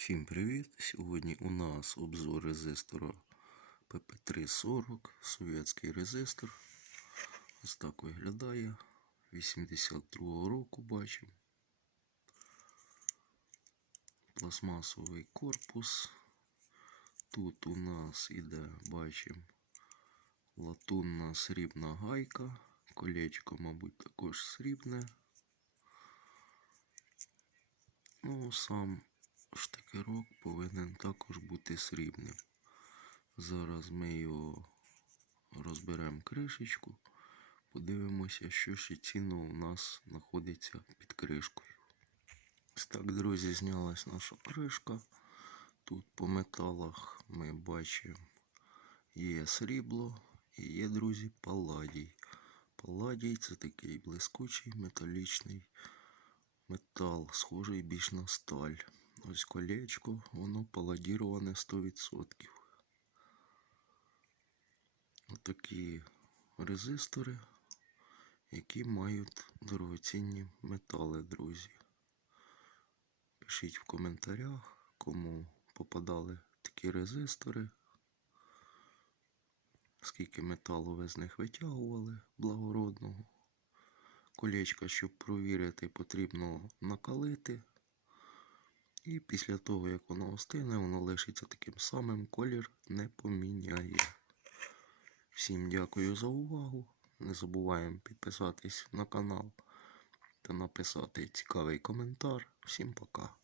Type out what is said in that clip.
Всім привіт! Сьогодні у нас обзор резистора PP340, совєтський резистор. Ось так виглядає. 82-го року бачимо. Пластмасовий корпус. Тут у нас іде, бачимо, латунна срібна гайка. Колечко, мабуть, також срібне. Ну, сам штикерок повинен також бути срібним. Зараз ми його розберемо кришечку, подивимося, що ще цінно у нас знаходиться під кришкою. Ось так, друзі, знялась наша кришка. Тут по металах ми бачимо є срібло і є, друзі, паладій. Паладій це такий блискучий металічний метал, схожий більш на сталь. Ось колечко, воно паладіроване 100%. Отакі резистори, які мають дорогоцінні метали, друзі. Пишіть в коментарях, кому попадали такі резистори, скільки металу ви з них витягували благородного. Колечко, щоб провірити, потрібно накалити. І після того, як воно остине, воно лишиться таким самим, колір не поміняє. Всім дякую за увагу. Не забуваємо підписатись на канал та написати цікавий коментар. Всім пока.